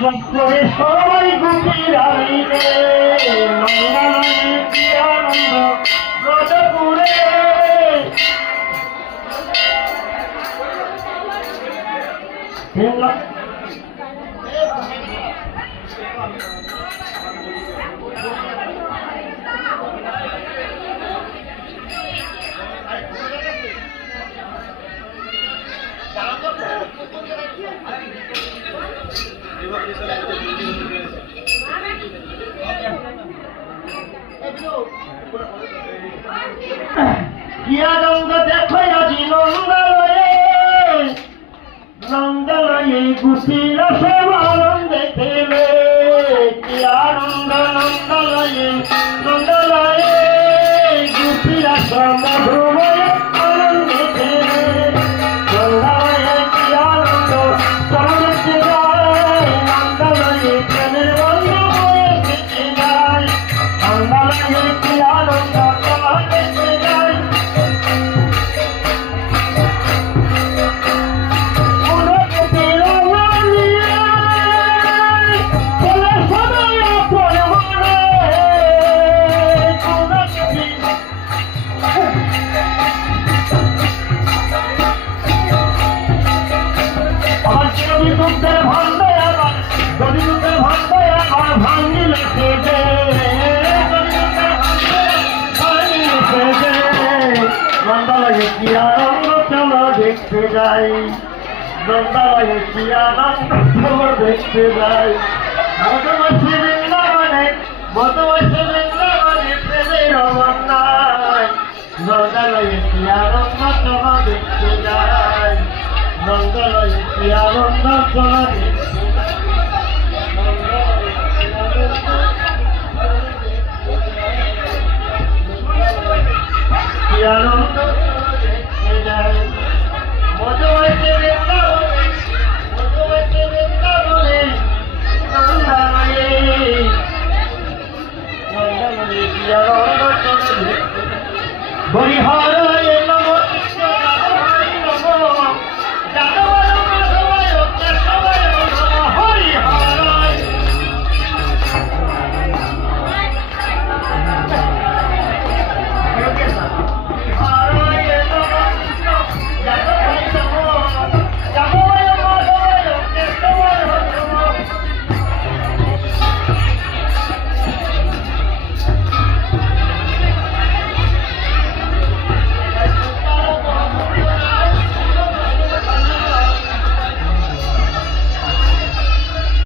সকলে সবাই গুটির আইনে মঙ্গলয়ে কি আনন্দ ব্রজপুরে কি আনন্দ দেখো আজি নন্দালয়ে নন্দালয়ে গুটির সব আনন্দে খেলে কি আনন্দ নন্দালয়ে নন্দালয়ে গুটির সব মধুময় আনন্দে খেলে নন্দালয়ে কি আনন্দ চলতে যায় নন্দালয়ে প্রেমের বন্ধ হয়ে থেকে যায় নন্দালয়ে কি আনন্দ নন্দালয়ে কি আনন্দ চলো দেখতে যাই নন্দালয়ে কি আনন্দ চলো দেখতে যাই মধুমতি বৃন্দাবনে মধুমতি